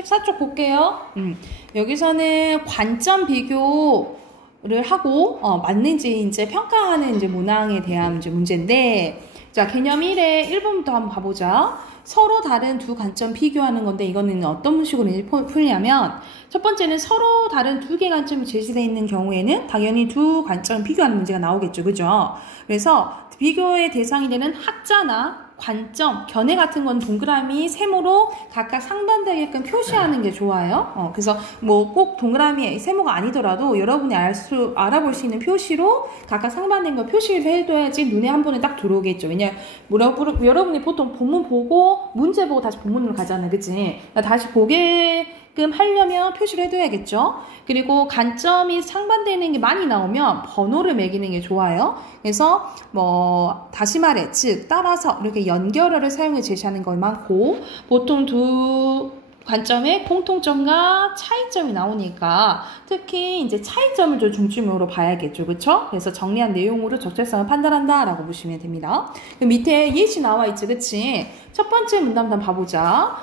84쪽 볼게요. 여기서는 관점 비교를 하고 맞는지 이제 평가하는 이제 문항에 대한 이제 문제인데, 자, 개념 1의 1번부터 한번 봐보자. 서로 다른 두 관점 비교하는 건데, 이거는 어떤 식으로 풀냐면, 첫 번째는 서로 다른 두 개의 관점이 제시되어 있는 경우에는 당연히 두 관점 비교하는 문제가 나오겠죠. 그죠? 그래서 비교의 대상이 되는 학자나 관점, 견해 같은 건 동그라미, 세모로 각각 상반되게끔 표시하는 게 좋아요. 그래서 뭐 꼭 동그라미, 세모가 아니더라도 여러분이 알아볼 수 있는 표시로 각각 상반된 거 표시를 해둬야지 눈에 한 번에 딱 들어오겠죠. 왜냐면 여러분이 보통 본문 보고 문제 보고 다시 본문으로 가잖아요. 그치? 다시 보게끔 하려면 표시를 해둬야겠죠. 그리고 관점이 상반되는 게 많이 나오면 번호를 매기는 게 좋아요. 그래서 뭐 다시 말해, 즉 따라서 이렇게 연결어를 사용해 제시하는 걸 많고, 보통 두 관점의 공통점과 차이점이 나오니까 특히 이제 차이점을 좀 중점으로 봐야겠죠. 그쵸? 그래서 정리한 내용으로 적절성을 판단한다 라고 보시면 됩니다. 밑에 예시 나와 있지. 그치? 첫 번째 문단 한번 봐보자.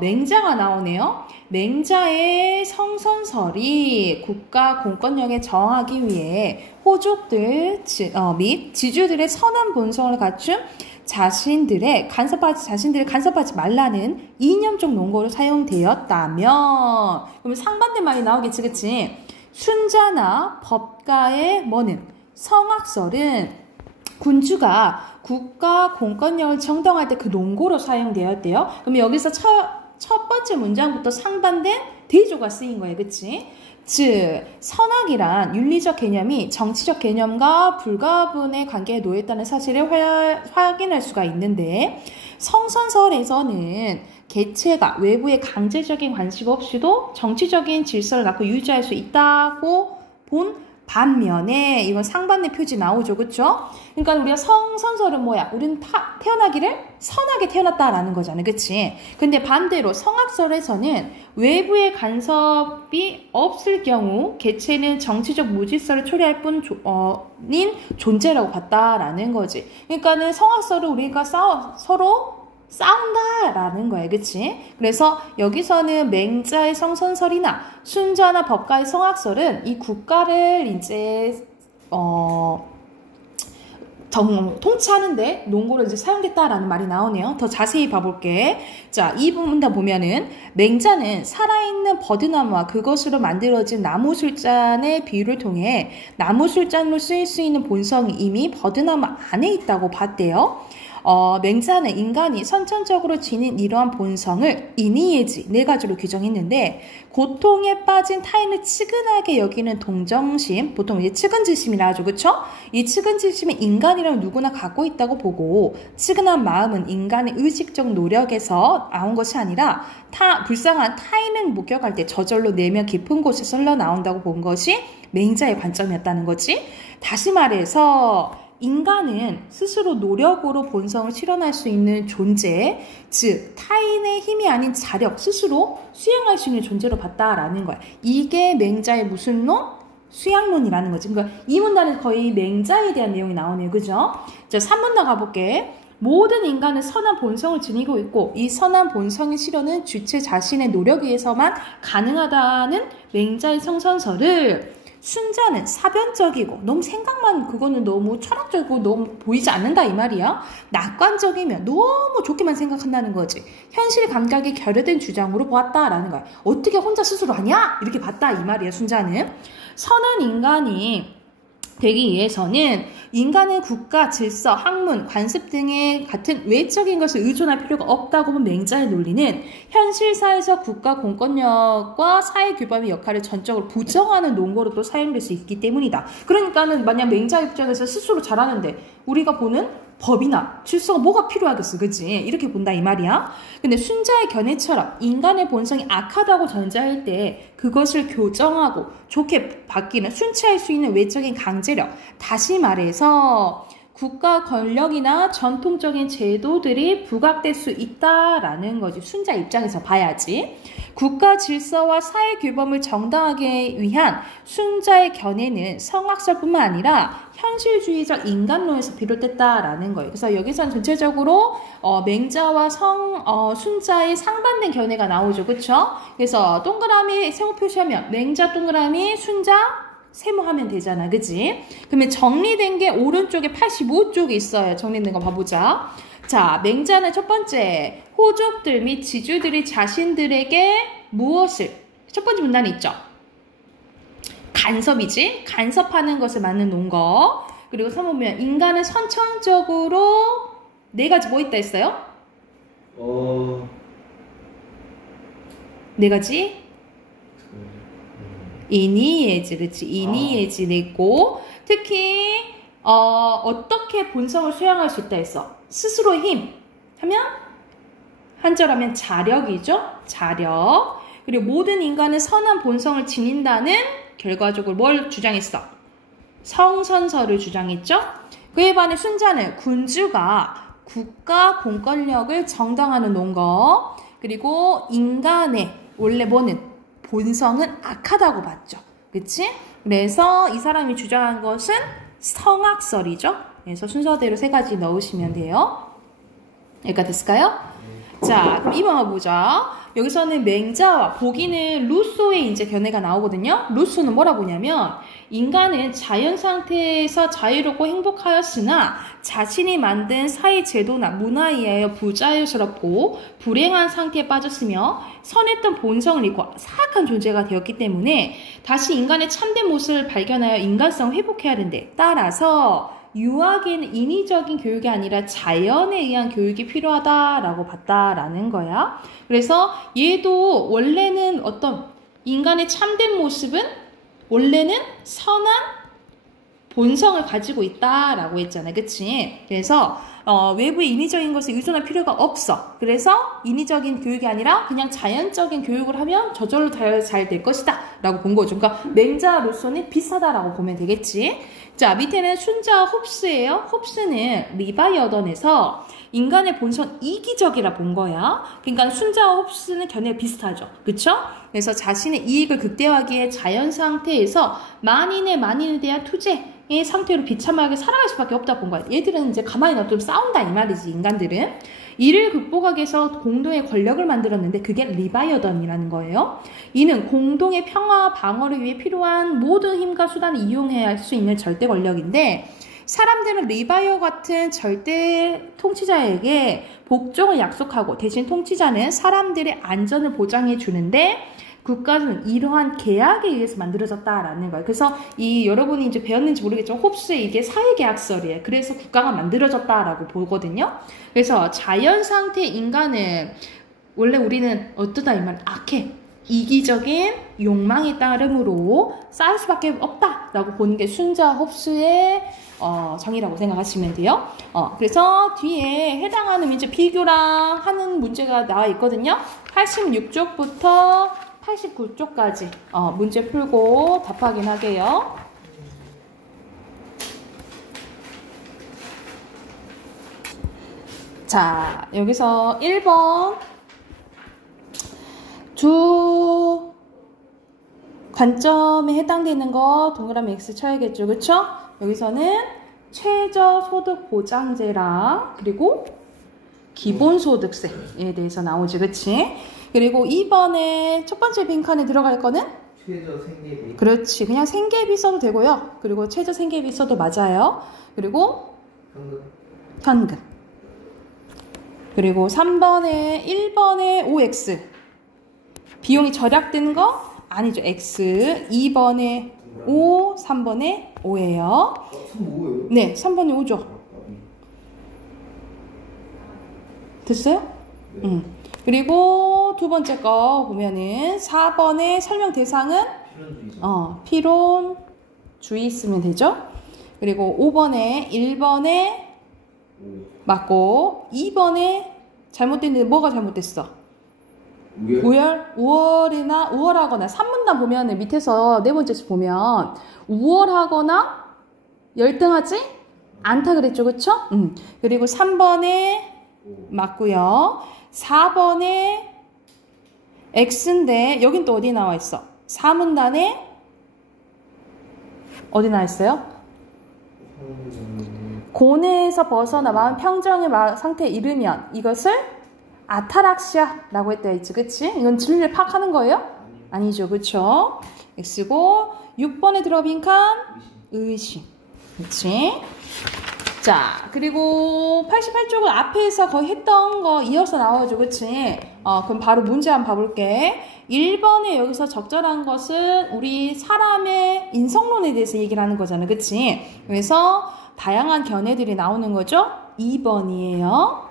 맹자가 나오네요. 맹자의 성선설이 국가 공권력에 저항하기 위해 호족들 및 지주들의 선한 본성을 갖춘 자신들을 간섭하지 말라는 이념적 논거로 사용되었다면, 그러면 상반된 말이 나오겠지. 그치? 순자나 법가의 뭐는 성악설은 군주가 국가 공권력을 정당할 때 그 논거로 사용되었대요. 그러면 여기서 첫 번째 문장부터 상반된 대조가 쓰인 거예요. 그치? 즉 선악이란 윤리적 개념이 정치적 개념과 불가분의 관계에 놓여있다는 사실을 확인할 수가 있는데, 성선설에서는 개체가 외부의 강제적인 관심 없이도 정치적인 질서를 갖고 유지할 수 있다고 본 반면에, 이건 상반된 표지 나오죠. 그쵸? 그러니까 우리가 성선설은 뭐야? 우리는 태어나기를 선하게 태어났다라는 거잖아요. 그치? 근데 반대로 성악설에서는 외부의 간섭이 없을 경우 개체는 정치적 무질서를 초래할 뿐인 존재라고 봤다라는 거지. 그러니까는 성악설은 우리가 서로 싸운다라는 거예요. 그치? 그래서 여기서는 맹자의 성선설이나 순자나 법가의 성악설은 이 국가를 이제 통치하는데 논거로 이제 사용됐다라는 말이 나오네요. 더 자세히 봐볼게. 자, 이 부분다 보면은 맹자는 살아있는 버드나무와 그것으로 만들어진 나무술잔의 비유를 통해 나무술잔으로 쓰일 수 있는 본성이 이미 버드나무 안에 있다고 봤대요. 맹자는 인간이 선천적으로 지닌 이러한 본성을 인의예지 네 가지로 규정했는데, 고통에 빠진 타인을 측은하게 여기는 동정심, 보통 이제 측은지심이라 하죠. 그쵸? 이 측은지심은 인간이라면 누구나 갖고 있다고 보고, 측은한 마음은 인간의 의식적 노력에서 나온 것이 아니라 불쌍한 타인을 목격할 때 저절로 내면 깊은 곳에서 흘러나온다고 본 것이 맹자의 관점이었다는 거지. 다시 말해서 인간은 스스로 노력으로 본성을 실현할 수 있는 존재, 즉 타인의 힘이 아닌 자력, 스스로 수행할 수 있는 존재로 봤다라는 거야. 이게 맹자의 무슨 론? 수양론이라는 거지. 그러니까 이 문단은 거의 맹자에 대한 내용이 나오네요. 그죠? 자, 3문단 가볼게. 모든 인간은 선한 본성을 지니고 있고, 이 선한 본성의 실현은 주체 자신의 노력에 의해서만 가능하다는 맹자의 성선설을 순자는 사변적이고 너무 생각만, 그거는 너무 철학적이고 너무 보이지 않는다 이 말이야. 낙관적이면 너무 좋게만 생각한다는 거지. 현실 감각이 결여된 주장으로 보았다라는 거야. 어떻게 혼자 스스로 하냐? 이렇게 봤다 이 말이야. 순자는 선한 인간이 되기 위해서는 인간의 국가, 질서, 학문, 관습 등의 같은 외적인 것을 의존할 필요가 없다고 본 맹자의 논리는 현실사에서 국가 공권력과 사회규범의 역할을 전적으로 부정하는 논거로도 사용될 수 있기 때문이다. 그러니까는 만약 맹자 입장에서 스스로 잘하는데 우리가 보는 법이나 질서가 뭐가 필요하겠어. 그치? 이렇게 본다 이 말이야. 근데 순자의 견해처럼 인간의 본성이 악하다고 전제할 때 그것을 교정하고 좋게 바뀌는, 순치할 수 있는 외적인 강제력, 다시 말해서 국가 권력이나 전통적인 제도들이 부각될 수 있다라는 거지. 순자 입장에서 봐야지. 국가 질서와 사회 규범을 정당하게 위한 순자의 견해는 성악설뿐만 아니라 현실주의적 인간론에서 비롯됐다라는 거예요. 그래서 여기서는 전체적으로 맹자와 순자의 상반된 견해가 나오죠. 그쵸? 그래서 동그라미 세모 표시하면 맹자 동그라미 순자 세모하면 되잖아. 그치? 그러면 정리된 게 오른쪽에 85쪽에 있어요. 정리된 거 봐보자. 자, 맹자는 첫 번째, 호족들 및 지주들이 자신들에게 무엇을, 첫 번째 문단에 있죠. 간섭이지? 간섭하는 것을 막는 논 거. 그리고 3번 보면 인간은 선천적으로 네 가지 뭐 있다 했어요? 네 가지? 이니예지, 그렇지? 이니예지를 있고, 특히 어떻게 본성을 수양할 수 있다 했어? 스스로의 힘 하면 한절하면 자력이죠. 자력. 그리고 모든 인간은 선한 본성을 지닌다는 결과적으로 뭘 주장했어? 성선설을 주장했죠. 그에 반해 순자는 군주가 국가 공권력을 정당화하는 논거, 그리고 인간의 원래 뭐는 본성은 악하다고 봤죠. 그치? 그래서 이 사람이 주장한 것은 성악설이죠. 그래서 순서대로 세 가지 넣으시면 돼요. 여기까지 됐을까요? 자, 그럼 2번 보자. 여기서는 맹자와 보기는 루소의 이제 견해가 나오거든요. 루소는 뭐라 보냐면 인간은 자연 상태에서 자유롭고 행복하였으나 자신이 만든 사회 제도나 문화에 의하여 부자유스럽고 불행한 상태에 빠졌으며 선했던 본성을 잃고 사악한 존재가 되었기 때문에 다시 인간의 참된 모습을 발견하여 인간성을 회복해야 하는데, 따라서 유아기에는 인위적인 교육이 아니라 자연에 의한 교육이 필요하다라고 봤다라는 거야. 그래서 얘도 원래는 어떤 인간의 참된 모습은 원래는 선한 본성을 가지고 있다라고 했잖아. 그치? 그래서 외부의 인위적인 것에 의존할 필요가 없어. 그래서 인위적인 교육이 아니라 그냥 자연적인 교육을 하면 저절로 잘 될 것이다 라고 본 거죠. 그러니까 맹자 루소는 비슷하다라고 보면 되겠지. 자, 밑에는 순자와 홉스예요. 홉스는 리바이어던에서 인간의 본성 이기적이라 본 거야. 그러니까 순자와 홉스는 견해가 비슷하죠. 그쵸? 그래서 자신의 이익을 극대화하기에 자연 상태에서 만인에 대한 투쟁의 상태로 비참하게 살아갈 수밖에 없다 본 거야. 얘들은 이제 가만히 놔두면 싸운다 이 말이지, 인간들은. 이를 극복하기 위해서 공동의 권력을 만들었는데 그게 리바이어던이라는 거예요. 이는 공동의 평화와 방어를 위해 필요한 모든 힘과 수단을 이용해야 할 수 있는 절대 권력인데, 사람들은 리바이어 같은 절대 통치자에게 복종을 약속하고 대신 통치자는 사람들의 안전을 보장해 주는데 국가는 이러한 계약에 의해서 만들어졌다라는 거예요. 그래서 여러분이 이제 배웠는지 모르겠지만 홉스의 이게 사회계약설이에요. 그래서 국가가 만들어졌다라고 보거든요. 그래서 자연 상태의 인간은 원래 우리는 어떠다 이 말, 악해. 이기적인 욕망에 따름으로 쌓을 수밖에 없다라고 보는 게 순자 홉스의 정의라고 생각하시면 돼요. 그래서 뒤에 해당하는 이제 비교랑 하는 문제가 나와 있거든요. 86쪽부터 89쪽까지 문제 풀고 답하긴 하게요. 자, 여기서 1번 두 관점에 해당되는 거 동그라미 X 쳐야겠죠. 그쵸? 여기서는 최저소득보장제랑 그리고 기본소득세에 대해서 나오지. 그치? 그리고 2번에 첫 번째 빈칸에 들어갈 거는 최저생계비. 그렇지. 그냥 생계비 써도 되고요. 그리고 최저생계비 써도 맞아요. 그리고 현금. 그리고 3번에 1번에 OX. 비용이 절약되는 거 아니죠. X. 2번에 O, 3번에 O예요. 3번 5예요? 네, 3번에 O죠. 됐어요? 네. 그리고 두 번째 거 보면은 4번의 설명 대상은 필론주의 쓰면 되죠. 그리고 5번에 1번에 맞고 2번에 잘못됐는데 뭐가 잘못됐어? 우월하거나 3문단 보면 밑에서 네 번째에서 보면 우월하거나 열등하지? 않다 그랬죠, 그쵸? 그리고 3번에 오. 맞고요. 4번에 X인데 여긴 또 어디 나와 있어? 사문단에 어디 나와 있어요? 고뇌에서 벗어나 마음 평정의 상태에 이르면 이것을 아타락시아라고 했다 했지, 그치? 이건 진리를 파악하는 거예요? 아니죠, 그쵸? X고 6번에 들어가 빈칸 의심, 그치? 자, 그리고 88쪽은 앞에서 거의 했던 거 이어서 나와줘, 그치? 그럼 바로 문제 한번 봐볼게. 1번에 여기서 적절한 것은 우리 사람의 인성론에 대해서 얘기를 하는 거잖아, 그치? 그래서 다양한 견해들이 나오는 거죠? 2번이에요.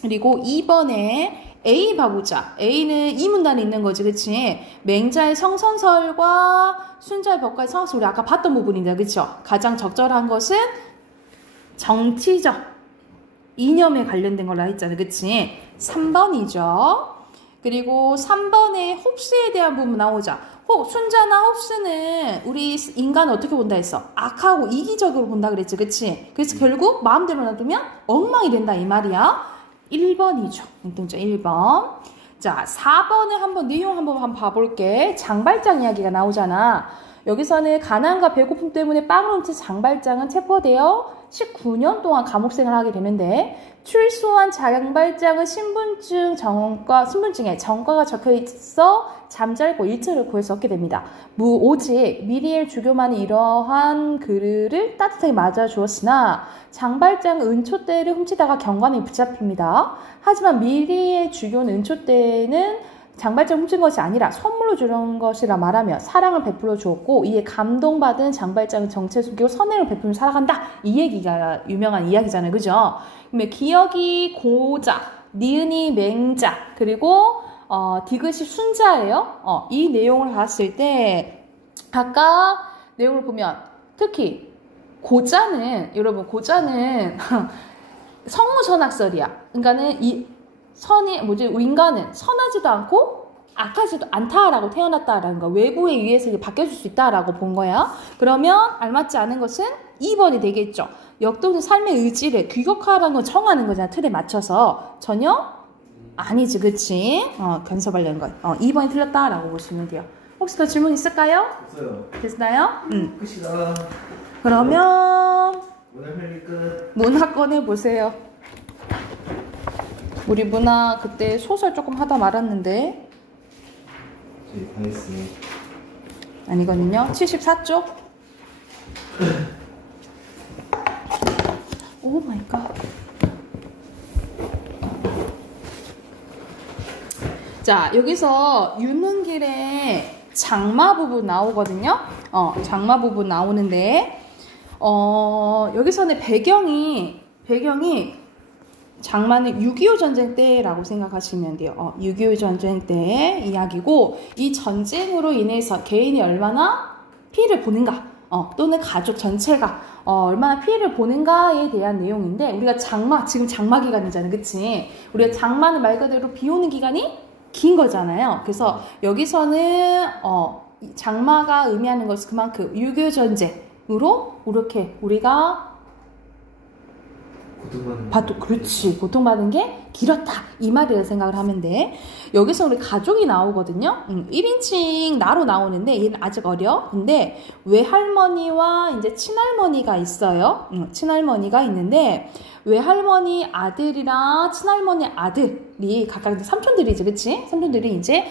그리고 2번에 A 봐보자. A는 이 문단에 있는 거지, 그치? 맹자의 성선설과 순자의 벽과의 성서 우리 아까 봤던 부분인데, 그쵸? 가장 적절한 것은 정치적 이념에 관련된 걸로 했잖아요, 그치? 3번이죠. 그리고 3번에 홉스에 대한 부분 나오자. 순자나 홉스는 우리 인간을 어떻게 본다 했어? 악하고 이기적으로 본다 그랬지, 그치? 그래서 결국 마음대로 놔두면 엉망이 된다 이 말이야. 1번이죠. 공통점 1번. 자, 4번에 한번 내용 한번 봐볼게. 장발장 이야기가 나오잖아. 여기서는 가난과 배고픔 때문에 빵을 훔친 장발장은 체포되어 19년 동안 감옥생활을 하게 되는데 출소한 장발장은 신분증에 정과가 적혀있어 잠잘고 일처를 구해서 얻게 됩니다. 오직 미리엘 주교만이 이러한 그를 따뜻하게 맞아주었으나 장발장은 은초대를 훔치다가 경관에 붙잡힙니다. 하지만 미리엘 주교는 은초대는 장발장 훔친 것이 아니라 선물로 주는 것이라 말하며 사랑을 베풀어 주었고 이에 감동받은 장발장은 정체를 숨기고 선행을 베풀며 살아간다. 이 얘기가 유명한 이야기잖아요, 그죠? 그러면 기억이 고자, 니은이 맹자, 그리고 디귿이 순자예요. 이 내용을 봤을 때 아까 내용을 보면 특히 고자는 여러분 고자는 성무선악설이야. 그러니까는 이 인간은 선하지도 않고 악하지도 않다라고 태어났다라는 거. 외부에 의해서 바뀌어질 수 있다라고 본 거야. 그러면 알맞지 않은 것은 2번이 되겠죠. 역동적 삶의 의지를 규격화라는 걸 정하는 거잖아. 틀에 맞춰서. 전혀 아니지, 그치? 견섭하려는 거. 2번이 틀렸다라고 보시면 돼요. 혹시 더 질문 있을까요? 없어요. 됐나요? 끝이다. 그러면 오늘 할 일 끝. 문화 꺼내 보세요. 우리 문화 그때 소설 조금 하다 말았는데 저희 다 했어요. 아니거든요. 74쪽. 오 마이 갓. 자, 여기서 유능길의 장마 부분 나오거든요. 장마 부분 나오는데 여기서는 배경이 장마는 6.25 전쟁 때라고 생각하시면 돼요. 6.25 전쟁 때의 이야기고 이 전쟁으로 인해서 개인이 얼마나 피해를 보는가 또는 가족 전체가 얼마나 피해를 보는가에 대한 내용인데 우리가 지금 장마 기간이잖아요. 그치? 우리가 장마는 말 그대로 비 오는 기간이 긴 거잖아요. 그래서 여기서는 장마가 의미하는 것은 그만큼 6.25 전쟁으로 이렇게 우리가 고통받은 게 길었다 이 말이라 생각을 하면 돼. 여기서 우리 가족이 나오거든요. 1인칭 나로 나오는데 얘는 아직 어려. 근데 외할머니와 이제 친할머니가 있어요. 친할머니가 있는데 외할머니 아들이랑 친할머니 아들이 각각 삼촌들이지, 그치? 삼촌들이 이제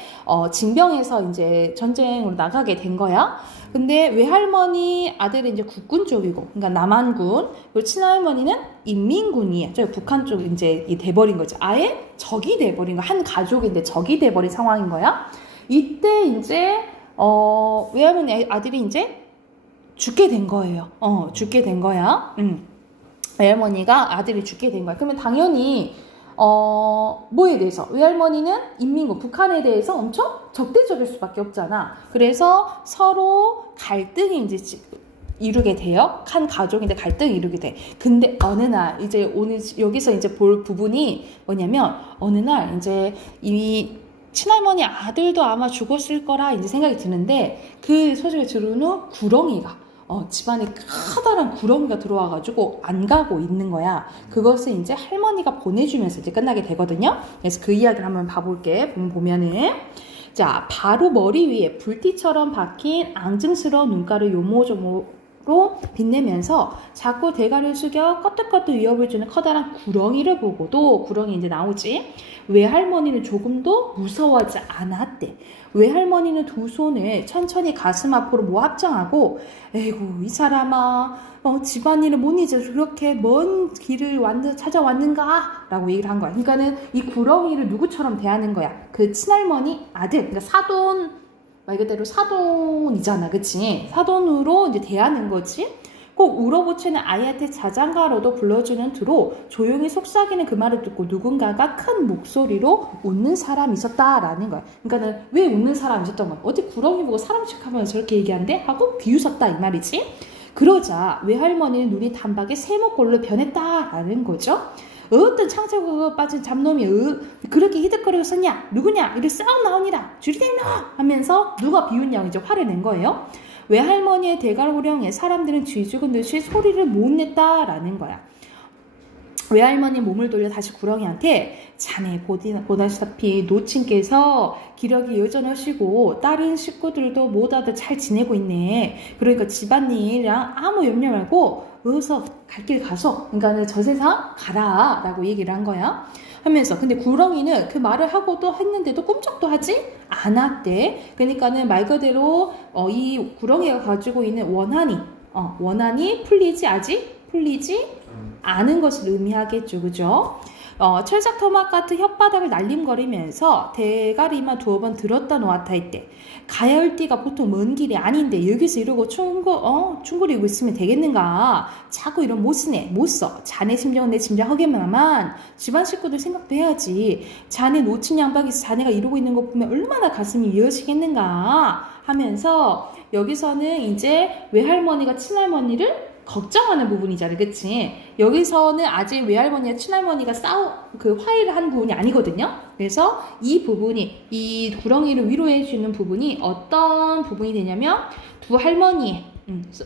징병해서 이제 전쟁으로 나가게 된 거야. 근데 외할머니 아들은 이제 국군 쪽이고, 그러니까 남한군, 그리고 친할머니는 인민군이에요. 저 북한 쪽 이제 돼버린 거죠. 아예 적이 돼버린 거, 한 가족인데 적이 돼버린 상황인 거야. 이때 이제 외할머니 아들이 이제 죽게 된 거예요. 죽게 된 거야. 외할머니가 아들이 죽게 된 거야. 그러면 당연히 뭐에 대해서? 외할머니는 인민군, 북한에 대해서 엄청 적대적일 수밖에 없잖아. 그래서 서로 갈등이 이제 이루게 돼요. 한 가족인데 갈등이 이루게 돼. 근데 어느 날, 이제 오늘 여기서 이제 볼 부분이 뭐냐면, 어느 날 이제 이 친할머니 아들도 아마 죽었을 거라 이제 생각이 드는데, 그 소식을 들은 후 구렁이가 집안에 커다란 구렁이가 들어와가지고 안 가고 있는 거야. 그것을 이제 할머니가 보내주면서 이제 끝나게 되거든요. 그래서 그 이야기를 한번 봐볼게. 보면은. 자, 바로 머리 위에 불티처럼 박힌 앙증스러운 눈가를 요모조모로 빛내면서 자꾸 대가를 숙여 껐득껐득 위협을 주는 커다란 구렁이를 보고도 구렁이 이제 나오지. 외할머니는 조금도 무서워하지 않았대. 외할머니는 두 손을 천천히 가슴 앞으로 모합장하고 에이구 이 사람아 집안일을 못 잊어 그렇게 먼 길을 찾아왔는가? 라고 얘기를 한 거야. 그러니까는 이 구렁이를 누구처럼 대하는 거야. 그 친할머니 아들, 그러니까 사돈, 말 그대로 사돈이잖아. 그치? 사돈으로 이제 대하는 거지. 꼭 울어보치는 아이한테 자장가로도 불러주는 투로 조용히 속삭이는 그 말을 듣고 누군가가 큰 목소리로 웃는 사람이 있었다라는 거야. 그러니까는 왜 웃는 사람이 있었던 거야? 어디 구렁이 보고 사람씩 하면 저렇게 얘기한대? 하고 비웃었다 이 말이지. 그러자 외할머니는 눈이 단박에 세모꼴로 변했다라는 거죠. 어떤 창자국에 빠진 잡놈이 그렇게 히득거리고 썼냐? 누구냐? 이를 싹 나오니라 줄이대나 하면서 누가 비웃냐고 이제 화를 낸 거예요. 외할머니의 대갈호령에 사람들은 쥐 죽은 듯이 소리를 못 냈다라는 거야. 외할머니 몸을 돌려 다시 구렁이한테 자네 보다시피 노친께서 기력이 여전하시고 다른 식구들도 모두 잘 지내고 있네. 그러니까 집안일이랑 아무 염려 말고 어서 갈 길 가서 그러니까 저 세상 가라 라고 얘기를 한 거야. 하면서 근데 구렁이는 그 말을 하고도 했는데도 꿈쩍도 하지 않았대. 그러니까는 말 그대로 이 구렁이가 가지고 있는 원한이 풀리지 않은 것을 의미하겠죠. 그죠? 철삭 토막 같은 혓바닥을 날림거리면서 대가리만 두어 번 들었다 놓았다 했대. 가야 할 띠가 보통 먼 길이 아닌데 여기서 이러고 충고리고 있으면 되겠는가. 자꾸 이런 못 써. 자네 심정은 내 심정 하겠만 집안 식구들 생각도 해야지. 자네 놓친 양박에서 자네가 이러고 있는 거 보면 얼마나 가슴이 미어지겠는가 하면서 여기서는 이제 외할머니가 친할머니를 걱정하는 부분이잖아. 그치? 여기서는 아직 외할머니와 친할머니가 화해를 한 부분이 아니거든요. 그래서 이 부분이, 이 구렁이를 위로해주는 부분이 어떤 부분이 되냐면, 두 할머니의,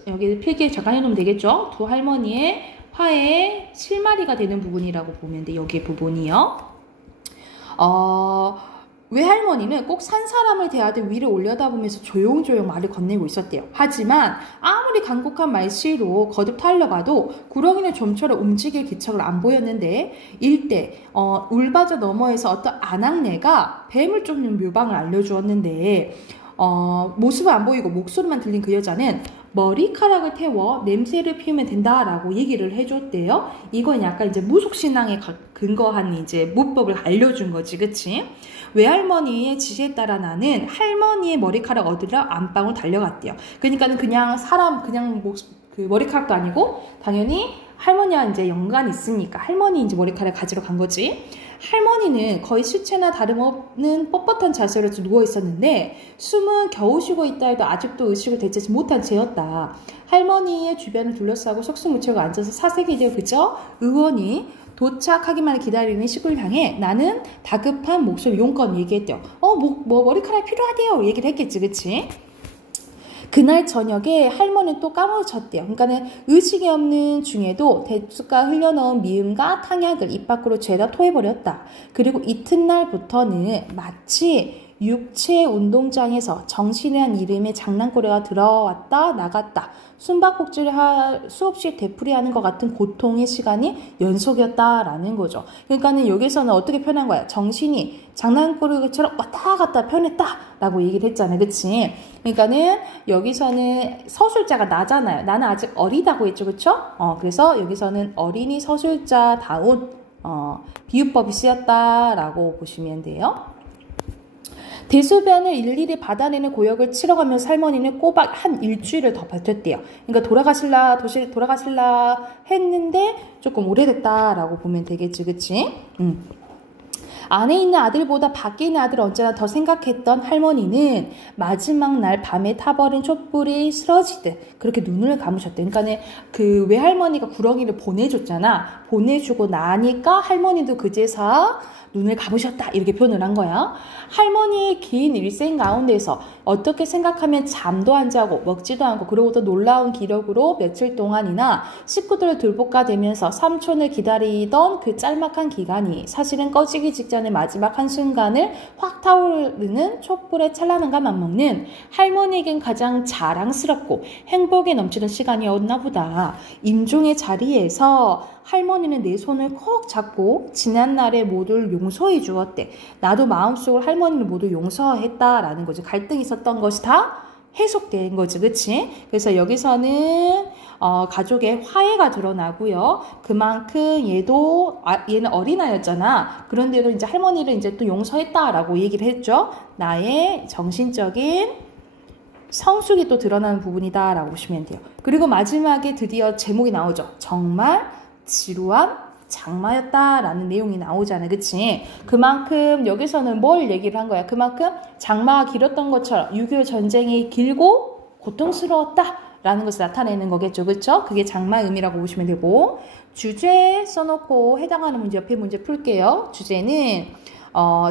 여기 필기에 잠깐 해놓으면 되겠죠? 두 할머니의 화해의 실마리가 되는 부분이라고 보면 돼. 여기 부분이요. 외할머니는 꼭 산 사람을 대하듯 위를 올려다보면서 조용조용 말을 건네고 있었대요. 하지만 아무리 간곡한 말씨로 거듭 타려가도 구렁이는 좀처럼 움직일 기척을 안 보였는데 일대 울바자 너머에서 어떤 아낙네가 뱀을 쫓는 묘방을 알려주었는데 모습은 안 보이고 목소리만 들린 그 여자는 머리카락을 태워 냄새를 피우면 된다라고 얘기를 해줬대요. 이건 약간 이제 무속신앙에 근거한 이제 문법을 알려준 거지, 그치? 외할머니의 지시에 따라 나는 할머니의 머리카락 얻으려 안방으로 달려갔대요. 그러니까는 그냥 그 머리카락도 아니고 당연히 할머니와 이제 연관이 있으니까 할머니 이제 머리카락 가지러 간 거지. 할머니는 거의 시체나 다름없는 뻣뻣한 자세로 누워 있었는데 숨은 겨우 쉬고 있다 해도 아직도 의식을 되찾지 못한 채였다. 할머니의 주변을 둘러싸고 속수무책으로 앉아서 사색이 되어 그저 의원이 도착하기만 기다리는 식구를 향해 나는 다급한 목소리 용건 얘기했대요. 머리카락 필요하대요. 얘기를 했겠지, 그치? 그날 저녁에 할머니는 또 까무러쳤대요. 그러니까는 의식이 없는 중에도 대추가 흘려넣은 미음과 탕약을 입 밖으로 죄다 토해버렸다. 그리고 이튿날부터는 마치 육체 운동장에서 정신이란 이름의 장난꾸러기가 들어왔다 나갔다 숨바꼭질을 수없이 되풀이하는 것 같은 고통의 시간이 연속이었다라는 거죠. 그러니까는 여기서는 어떻게 표현한 거야? 정신이 장난꾸러기처럼 왔다 갔다 표현했다라고 얘기를 했잖아요. 그치? 그러니까는 여기서는 서술자가 나잖아요. 나는 아직 어리다고 했죠. 그쵸? 그래서 여기서는 어린이 서술자다운 비유법이 쓰였다라고 보시면 돼요. 대소변을 일일이 받아내는 고역을 치러가면서 할머니는 꼬박 한 일주일을 더 버텼대요. 그러니까 돌아가실라 했는데 조금 오래됐다라고 보면 되겠지, 그치? 안에 있는 아들보다 밖에 있는 아들을 언제나 더 생각했던 할머니는 마지막 날 밤에 타버린 촛불이 쓰러지듯 그렇게 눈을 감으셨대. 그러니까는 그 외할머니가 구렁이를 보내줬잖아. 보내주고 나니까 할머니도 그제서 눈을 감으셨다 이렇게 표현을 한 거야. 할머니의 긴 일생 가운데서 어떻게 생각하면 잠도 안 자고 먹지도 않고 그러고도 놀라운 기력으로 며칠 동안이나 식구들을 돌보가 되면서 삼촌을 기다리던 그 짤막한 기간이 사실은 꺼지기 직전의 마지막 한순간을 확 타오르는 촛불의 찬란함과 맞먹는 할머니에겐 가장 자랑스럽고 행복에 넘치는 시간이었나 보다. 임종의 자리에서 할머니는 내 손을 콕 잡고 지난날의 모두를 용서해 주었대. 나도 마음속으로 할머니를 모두 용서했다라는 거지. 갈등이 있었던 것이 다 해소된 거지. 그치? 그래서 여기서는 가족의 화해가 드러나고요. 그만큼 얘는 어린아이였잖아. 그런데도 이제 할머니를 이제 또 용서했다라고 얘기를 했죠. 나의 정신적인 성숙이 또 드러나는 부분이다라고 보시면 돼요. 그리고 마지막에 드디어 제목이 나오죠. 정말 지루한 장마였다라는 내용이 나오잖아요. 그치? 그만큼 여기서는 뭘 얘기를 한 거야? 그만큼 장마가 길었던 것처럼 6.25 전쟁이 길고 고통스러웠다라는 것을 나타내는 거겠죠. 그쵸? 그게 장마의 의미라고 보시면 되고, 주제 써놓고 해당하는 문제, 옆에 문제 풀게요. 주제는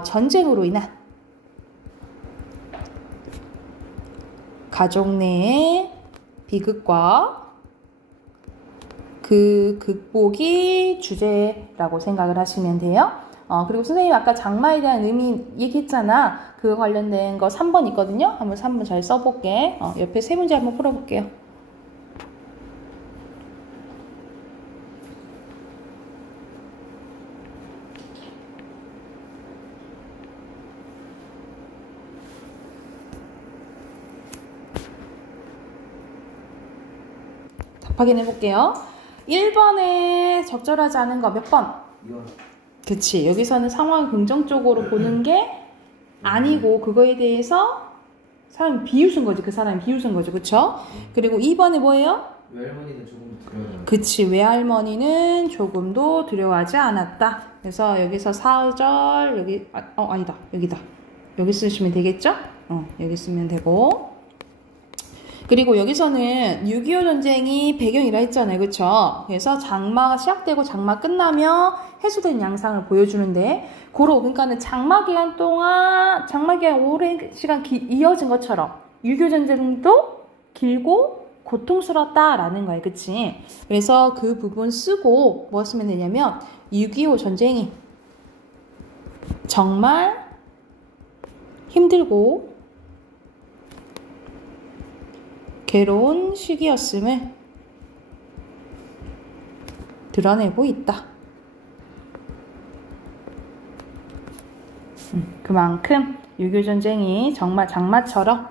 전쟁으로 인한 가족 내의 비극과 그 극복이 주제라고 생각을 하시면 돼요. 그리고 선생님 아까 장마에 대한 의미 얘기했잖아. 그거 관련된 거 3번 있거든요. 한번 3번 잘 써볼게. 옆에 세 문제 한번 풀어볼게요. 답 확인해 볼게요. 1번에 적절하지 않은 거 몇 번? 2번. 그치. 여기서는 상황을 긍정적으로 보는 게 아니고 그거에 대해서 사람이 비웃은 거지. 그 사람이 비웃은 거죠. 그쵸? 그리고 2번에 뭐예요? 외할머니는 조금 두려워요. 그치. 외할머니는 조금도 두려워하지 않았다. 그래서 여기서 4절 여기 아니다. 여기다. 여기 쓰시면 되겠죠? 여기 쓰면 되고. 그리고 여기서는 6.25 전쟁이 배경이라 했잖아요. 그쵸? 그래서 장마가 시작되고 장마 끝나면 해소된 양상을 보여주는데, 그러니까는 장마 기간 동안, 장마 기간 오랜 시간 이어진 것처럼 6.25 전쟁도 길고 고통스럽다라는 거예요. 그치? 그래서 그 부분 쓰고 뭐 쓰면 되냐면, 6.25 전쟁이 정말 힘들고 괴로운 시기였음을 드러내고 있다. 그만큼 6.25 전쟁이 정말 장마처럼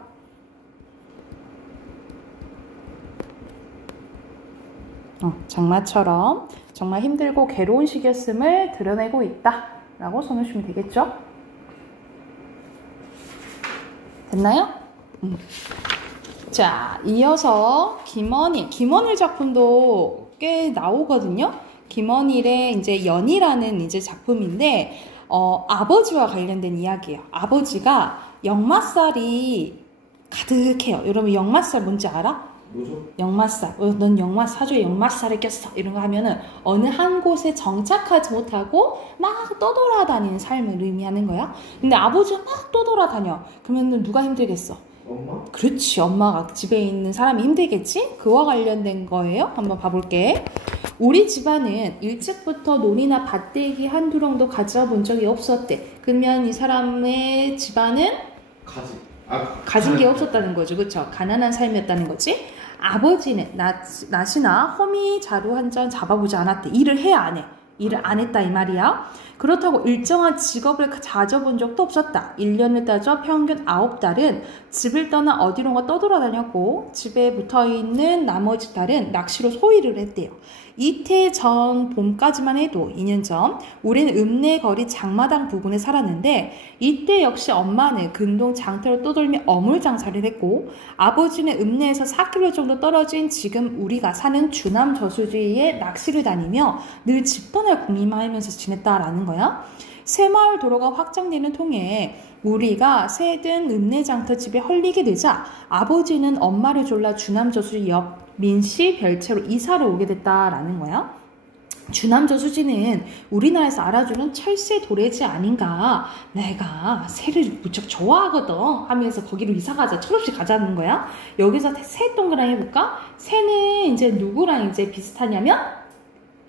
장마처럼 정말 힘들고 괴로운 시기였음을 드러내고 있다 라고 써놓으시면 되겠죠? 됐나요? 자, 이어서 김원일 작품도 꽤 나오거든요. 김원일의 이제 연희라는 이제 작품인데, 아버지와 관련된 이야기예요. 아버지가 역마살이 가득해요. 여러분 역마살 뭔지 알아? 뭐죠? 역마살. 넌 사주에 역마살을 꼈어. 이런 거 하면은 어느 한 곳에 정착하지 못하고 막 떠돌아다니는 삶을 의미하는 거야. 근데 아버지가 막 떠돌아다녀. 그러면 누가 힘들겠어? 엄마? 그렇지. 엄마가 집에 있는 사람이 힘들겠지? 그와 관련된 거예요. 한번 봐볼게. 우리 집안은 일찍부터 논이나 밭대기 한두 렁도 가져본 적이 없었대. 그러면 이 사람의 집안은 가진 게 없었다는 거죠. 그렇죠? 가난한 삶이었다는 거지. 아버지는 낫이나 허미 자루 한 잔 잡아보지 않았대. 일을 해야 안 해. 일을 안 했다 이 말이야. 그렇다고 일정한 직업을 가져본 적도 없었다. 1년을 따져 평균 9달은 집을 떠나 어디론가 떠돌아다녔고 집에 붙어있는 나머지 달은 낚시로 소일을 했대요. 이태 전 봄까지만 해도 2년 전 우리는 읍내거리 장마당 부근에 살았는데 이때 역시 엄마는 근동 장터를 떠돌며 어물 장사를 했고 아버지는 읍내에서 4km 정도 떨어진 지금 우리가 사는 주남 저수지에 낚시를 다니며 늘 집돈을 궁리하면서 지냈다라는 거야. 새마을 도로가 확장되는 통에 우리가 새든 읍내장터 집에 헐리게 되자 아버지는 엄마를 졸라 주남저수 옆 민씨 별채로 이사를 오게 됐다라는 거야. 주남저수지는 우리나라에서 알아주는 철새 도래지 아닌가. 내가 새를 무척 좋아하거든 하면서 거기로 이사 가자, 철없이 가자는 거야. 여기서 새 동그라미 해볼까? 새는 이제 누구랑 이제 비슷하냐면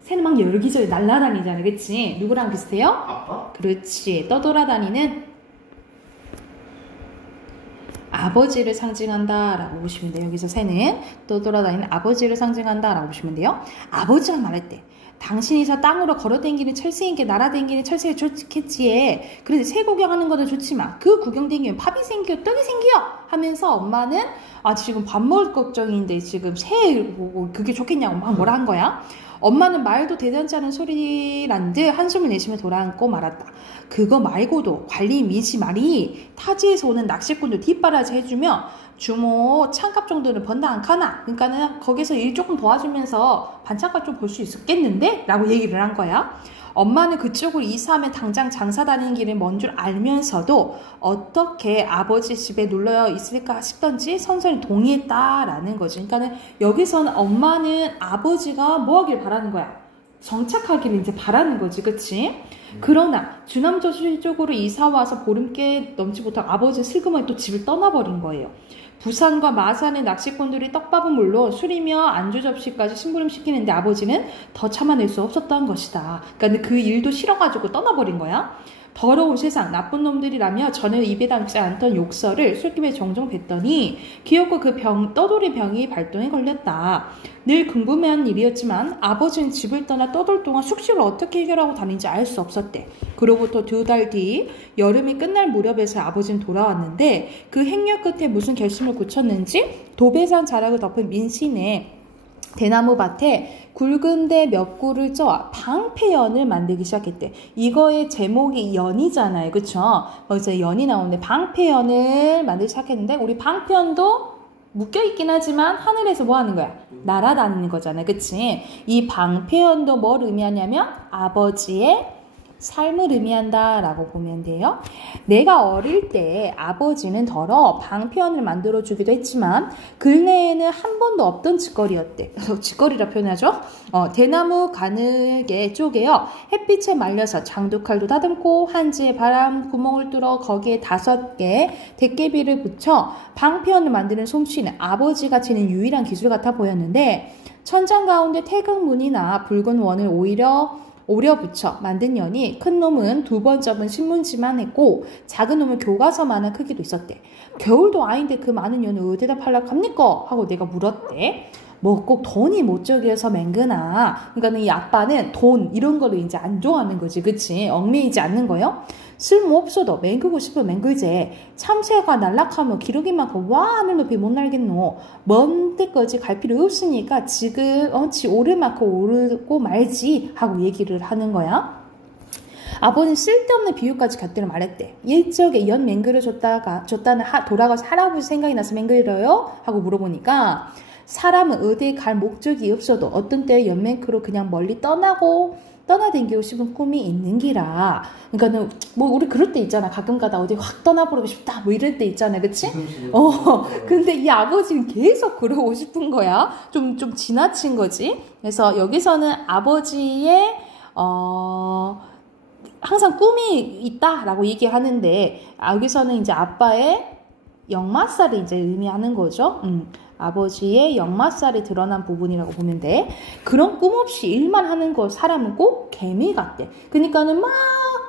새는 막 여기저기 날아다니잖아, 그치? 누구랑 비슷해요? 아빠? 그렇지. 떠돌아다니는 아버지를 상징한다 라고 보시면 돼요. 여기서 새는 떠돌아다니는 아버지를 상징한다 라고 보시면 돼요. 아버지가 말할 때 당신이 저 땅으로 걸어다니는 철새인게 날아다니는 철새가 좋겠지에. 그래서 새 구경하는 것도 좋지만 그 구경 다니면 밥이 생겨 떡이 생겨 하면서 엄마는 지금 밥 먹을 걱정인데 지금 새 보고 그게 좋겠냐고 막 뭐라 한 거야. 엄마는 말도 대단치 않은 소리란 듯 한숨을 내쉬며 돌아앉고 말았다. 그거 말고도 관리 미지 말이 타지에서 오는 낚시꾼들 뒷바라지 해주며 주모 찬값 정도는 번다 않카나. 그러니까는 거기서 일 조금 도와주면서 반찬값 좀 볼 수 있었겠는데? 라고 얘기를 한 거야. 엄마는 그쪽으로 이사하면 당장 장사 다니는 길이 먼 줄 알면서도 어떻게 아버지 집에 눌러 있을까 싶던지 선선히 동의했다라는 거지. 그러니까는 여기서는 엄마는 아버지가 뭐 하길 바라는 거야? 정착하기를 이제 바라는 거지, 그치? 그러나 주남저수 쪽으로 이사와서 보름께 넘지 못한 아버지 슬그머니 또 집을 떠나버린 거예요. 부산과 마산의 낚시꾼들이 떡밥은 물론 술이며 안주 접시까지 심부름시키는데 아버지는 더 참아낼 수 없었던 것이다. 그러니까 그 일도 싫어가지고 떠나버린 거야. 더러운 세상, 나쁜 놈들이라며 전에 입에 담지 않던 욕설을 술김에 종종 뱉더니 귀엽고 그 떠돌이 병이 발동에 걸렸다. 늘 궁금한 일이었지만 아버지는 집을 떠나 떠돌 동안 숙식을 어떻게 해결하고 다니는지 알 수 없었대. 그로부터 2달 뒤 여름이 끝날 무렵에서 아버지는 돌아왔는데 그 행렬 끝에 무슨 결심을 굳혔는지 도배산 자락을 덮은 민신의 대나무 밭에 굵은데 몇 구를 쪄 방패연을 만들기 시작했대. 이거의 제목이 연이잖아요, 그쵸? 거기서 연이 나오는데 방패연을 만들기 시작했는데 우리 방패연도 묶여있긴 하지만 하늘에서 뭐 하는 거야? 날아다니는 거잖아요, 그치? 이 방패연도 뭘 의미하냐면 아버지의 삶을 의미한다 라고 보면 돼요. 내가 어릴 때 아버지는 더러 방편을 만들어주기도 했지만 근래에는 한 번도 없던 짓거리였대. 짓거리라 표현하죠. 대나무 가늘게 쪼개어 햇빛에 말려서 장두칼도 다듬고 한지에 바람 구멍을 뚫어 거기에 5개 대깨비를 붙여 방편을 만드는 솜씨는 아버지가 지닌 유일한 기술 같아 보였는데 천장 가운데 태극문이나 붉은 원을 오려 붙여 만든 연이 큰 놈은 2번 접은 신문지만 했고 작은 놈은 교과서만한 크기도 있었대. 겨울도 아닌데 그 많은 연을 어디다 팔락합니까? 하고 내가 물었대. 뭐 꼭 돈이 못적이어서 맹그나. 그러니까 이 아빠는 돈 이런 거를 이제 안 좋아하는 거지, 그치? 얽매이지 않는 거요. 쓸모 없어도 맹그고 싶으면 맹그제. 참새가 날락하면 기러기만큼 와 하늘 높이 못 날겠노. 먼 데까지 갈 필요 없으니까 지금 지 오를 만큼 오르고 말지 하고 얘기를 하는 거야. 아버지는 쓸데없는 비유까지 곁들여 말했대. 일적에 연 맹그를 줬다는 돌아가서 할아버지 생각이 나서 맹그려요? 하고 물어보니까 사람은 어디에 갈 목적이 없어도 어떤 때에 연맹크로 그냥 멀리 떠나댕기고 싶은 꿈이 있는 기라. 그러니까는 뭐 우리 그럴 때 있잖아. 가끔가다 어디 확 떠나보고 싶다 뭐 이럴 때 있잖아, 그치? 근데 이 아버지는 계속 그러고 싶은 거야. 좀 지나친 거지. 그래서 여기서는 아버지의 항상 꿈이 있다라고 얘기하는데 여기서는 이제 아빠의 역마살을 이제 의미하는 거죠. 아버지의 역마살이 드러난 부분이라고 보면 돼. 그런 꿈 없이 일만 하는 거 사람은 꼭 개미 같대. 그러니까는 막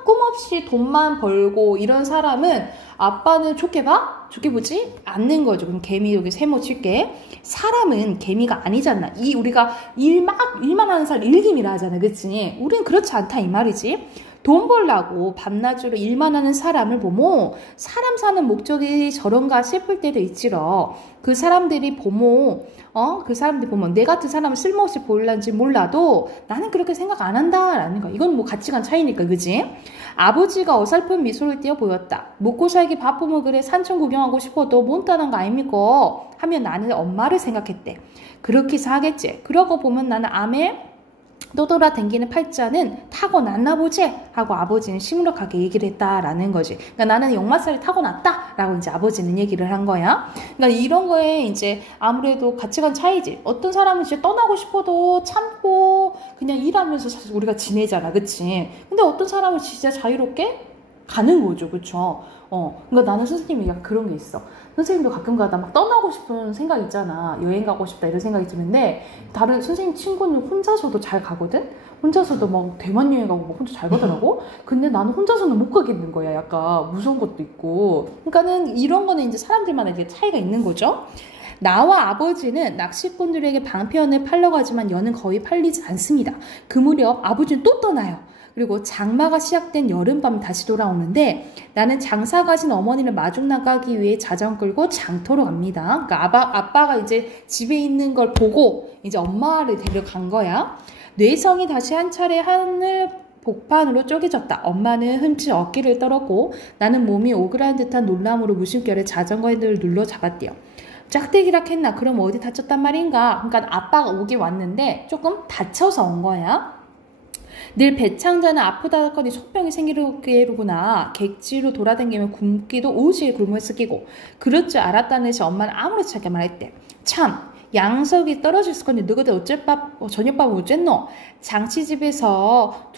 꿈 없이 돈만 벌고 이런 사람은 아빠는 좋게 봐? 좋게 보지 않는 거죠. 그럼 개미 여기 세모 칠게. 사람은 개미가 아니잖아. 우리가 일만 하는 사람 일김이라 하잖아, 그치? 우리는 그렇지 않다 이 말이지. 돈 벌라고 밤낮으로 일만 하는 사람을 보모 사람 사는 목적이 저런가 싶을 때도 있지러. 그 사람들이 보모 내 같은 사람을 쓸모없이 보일란지 몰라도 나는 그렇게 생각 안 한다라는 거. 이건 뭐 가치관 차이니까, 그지? 아버지가 어설픈 미소를 띄어 보였다. 먹고 살기 바쁘면 그래 산천 구경하고 싶어도 못 따는 거 아닙니까? 하면 나는 엄마를 생각했대. 그렇게 사겠지. 그러고 보면 나는 떠돌아다니는 팔자는 타고났나 보지? 하고 아버지는 시무룩하게 얘기를 했다라는 거지. 그러니까 나는 역마살이 타고났다! 라고 이제 아버지는 얘기를 한 거야. 그러니까 이런 거에 이제 아무래도 가치관 차이지. 어떤 사람은 진짜 떠나고 싶어도 참고 그냥 일하면서 사실 우리가 지내잖아. 그치? 근데 어떤 사람은 진짜 자유롭게 가는 거죠. 그쵸? 그러니까 나는 선생님이 약간 그런 게 있어. 선생님도 가끔가다 막 떠나고 싶은 생각 있잖아. 여행 가고 싶다 이런 생각이 드는데 다른 선생님 친구는 혼자서도 잘 가거든? 혼자서도 막 대만 여행 가고 막 혼자 잘 가더라고? 근데 나는 혼자서는 못 가겠는 거야. 약간 무서운 것도 있고. 그러니까는 이런 거는 이제 사람들마다 이제 차이가 있는 거죠. 나와 아버지는 낚시꾼들에게 방패연을 팔러 가지만 연은 거의 팔리지 않습니다. 그 무렵 아버지는 또 떠나요. 그리고 장마가 시작된 여름밤 다시 돌아오는데 나는 장사 가신 어머니를 마중 나가기 위해 자전 끌고 장터로 갑니다. 그러니까 아빠가 이제 집에 있는 걸 보고 이제 엄마를 데려간 거야. 뇌성이 다시 한 차례 하늘 복판으로 쪼개졌다. 엄마는 흔치 어깨를 떨었고 나는 몸이 오그라든 듯한 놀람으로 무심결에 자전거에 눌러 잡았대요. 짝대기라 했나? 그럼 어디 다쳤단 말인가? 그러니까 아빠가 오긴 왔는데 조금 다쳐서 온 거야. 늘 배창자는 아프다거니 속병이 생기려구나. 객지로 돌아다니며 굶기도 오지게 굶어 쓰기고 그럴 줄 알았다는 듯이 엄마는 아무렇지 않게 말했대. 참 양석이 떨어졌을 건데 너희들 저녁밥은 어쨌노? 장치집에서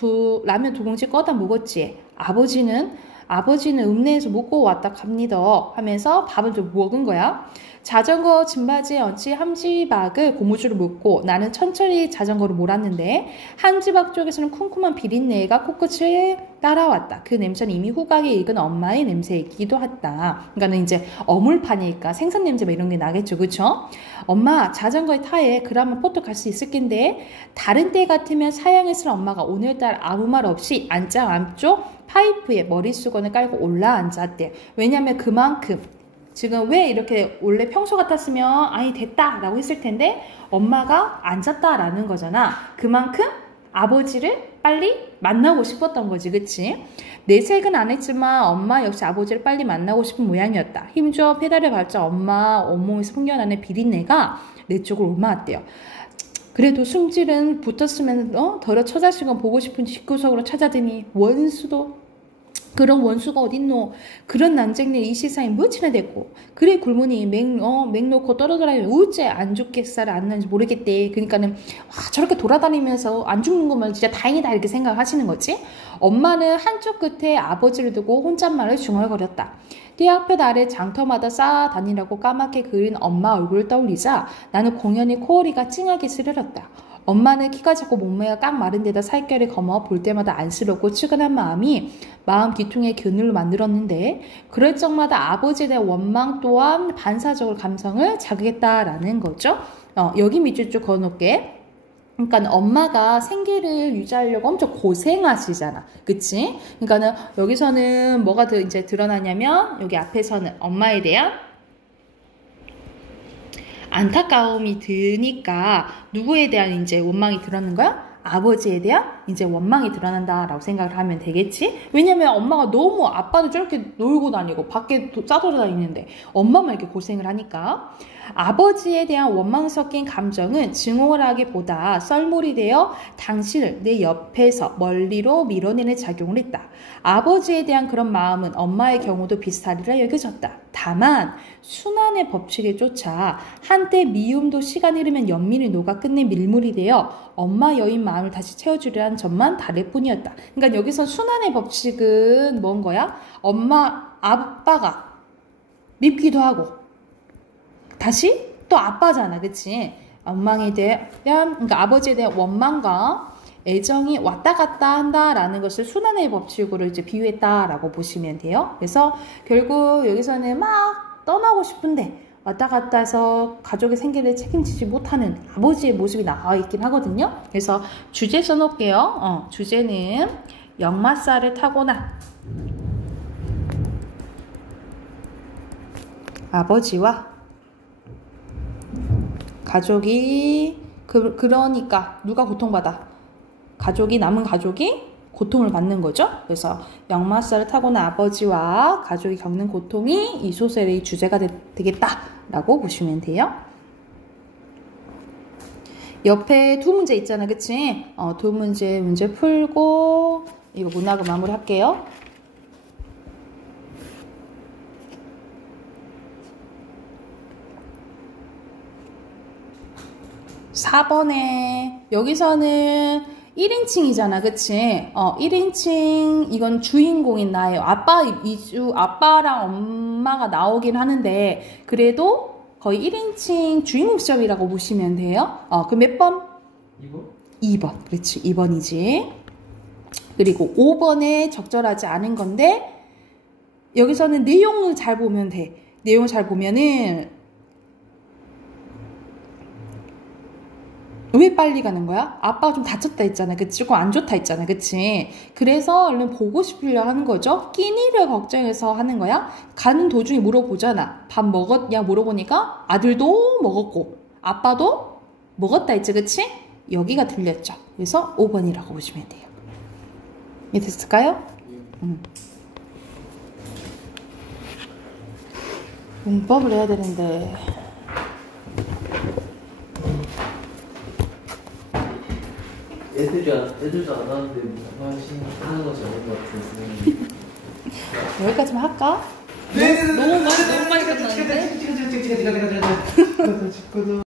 라면 2공지 꺼다 먹었지. 아버지는 읍내에서 먹고 왔다 갑니다 하면서 밥을 좀 먹은 거야. 자전거 짐바지에 얹힌 함지박을 고무줄을 묶고 나는 천천히 자전거를 몰았는데 함지박 쪽에서는 쿰쿰한 비린내가 코끝을 따라왔다. 그 냄새는 이미 후각에 익은 엄마의 냄새이기도 했다. 그러니까는 이제 어물파니까 생선 냄새 뭐 이런 게 나겠죠. 그쵸? 엄마 자전거에 타해. 그러면 포트 갈 수 있을 텐데 다른 때 같으면 사양했을 엄마가 오늘따라 아무 말 없이 안장 앞쪽 파이프에 머리수건을 깔고 올라앉았대. 왜냐면 그만큼 지금 왜 이렇게 원래 평소 같았으면 아이 됐다 라고 했을 텐데 엄마가 앉았다라는 거잖아. 그만큼 아버지를 빨리 만나고 싶었던 거지. 그치? 내색은 안 했지만 엄마 역시 아버지를 빨리 만나고 싶은 모양이었다. 힘주어 페달을 밟자 엄마 온몸에서 풍겨나는 비린내가 내 쪽으로 옮아왔대요. 그래도 숨질은 붙었으면 더러 처자식은 보고 싶은 집구석으로 찾아드니 그런 원수가 어딨노? 그런 난쟁네 이 세상에 무엇이나 됐고 그래 굶으니 맥 놓고 떨어져라면 우째 안 죽겠사를 안 나는지 모르겠대. 그러니까는 저렇게 돌아다니면서 안 죽는 거면 진짜 다행이다 이렇게 생각하시는 거지. 엄마는 한쪽 끝에 아버지를 두고 혼잣말을 중얼거렸다. 띠 앞에 아래 장터마다 쌓아다니라고 까맣게 그린 엄마 얼굴을 떠올리자 나는 공연히 코어리가 찡하게 스르렀다. 엄마는 키가 작고 몸매가 깍 마른 데다 살결이 검어 볼 때마다 안쓰럽고 측은한 마음이 마음 뒤통에 그늘로 만들었는데 그럴 적마다 아버지에 대한 원망 또한 반사적으로 감성을 자극했다라는 거죠. 여기 밑줄 쭉 그어놓을게. 그러니까 엄마가 생계를 유지하려고 엄청 고생하시잖아. 그치? 그러니까는 여기서는 뭐가 이제 드러나냐면 여기 앞에서는 엄마에 대한 안타까움이 드니까 누구에 대한 이제 원망이 드러나는 거야? 아버지에 대한 이제 원망이 드러난다라고 생각을 하면 되겠지? 왜냐면 엄마가 너무 아빠는 저렇게 놀고 다니고 밖에 싸돌아다니는데 엄마만 이렇게 고생을 하니까 아버지에 대한 원망 섞인 감정은 증오라기보다 썰물이 되어 당신을 내 옆에서 멀리로 밀어내는 작용을 했다. 아버지에 대한 그런 마음은 엄마의 경우도 비슷하리라 여겨졌다. 다만 순환의 법칙에 쫓아 한때 미움도 시간이 흐르면 연민이 녹아 끝내 밀물이 되어 엄마 여인 마음을 다시 채워주려는 점만 다를 뿐이었다. 그러니까 여기서 순환의 법칙은 뭔 거야? 아빠가 밉기도 하고 다시 또 아빠잖아. 그치? 원망에 대한 그러니까 아버지에 대한 원망과 애정이 왔다 갔다 한다라는 것을 순환의 법칙으로 이제 비유했다라고 보시면 돼요. 그래서 결국 여기서는 막 떠나고 싶은데 왔다 갔다 해서 가족의 생계를 책임지지 못하는 아버지의 모습이 나와 있긴 하거든요. 그래서 주제 써놓을게요. 주제는 역마살을 타고난 아버지와 가족이 그러니까 누가 고통받아? 남은 가족이 고통을 받는 거죠. 그래서 역마살을 타고난 아버지와 가족이 겪는 고통이 이 소설의 주제가 되겠다라고 보시면 돼요. 옆에 두 문제 있잖아, 그치? 두 문제 풀고 이거 문학을 마무리할게요. 4번에 여기서는 1인칭이잖아, 그치? 1인칭 이건 주인공인 나예요. 아빠랑 엄마가 나오긴 하는데 그래도 거의 1인칭 주인공 시점이라고 보시면 돼요. 그럼 몇 번? 2번? 2번. 그렇지, 2번이지. 그리고 5번에 적절하지 않은 건데 여기서는 내용을 잘 보면 돼. 내용을 잘 보면은 왜 빨리 가는 거야? 아빠가 좀 다쳤다 했잖아, 그치? 조금 안 좋다 했잖아, 그치? 그래서 얼른 보고 싶으려 하는 거죠. 끼니를 걱정해서 하는 거야. 가는 도중에 물어보잖아. 밥 먹었냐 물어보니까 아들도 먹었고 아빠도 먹었다 했지, 그치? 여기가 틀렸죠. 그래서 5번이라고 보시면 돼요. 이해됐을까요? 문법을 해야 되는데 애들도 안 하는데 무슨 하는 것이 아닌 것 같아서. 여기까지만 할까? 네. 너무 많이 끝났는데?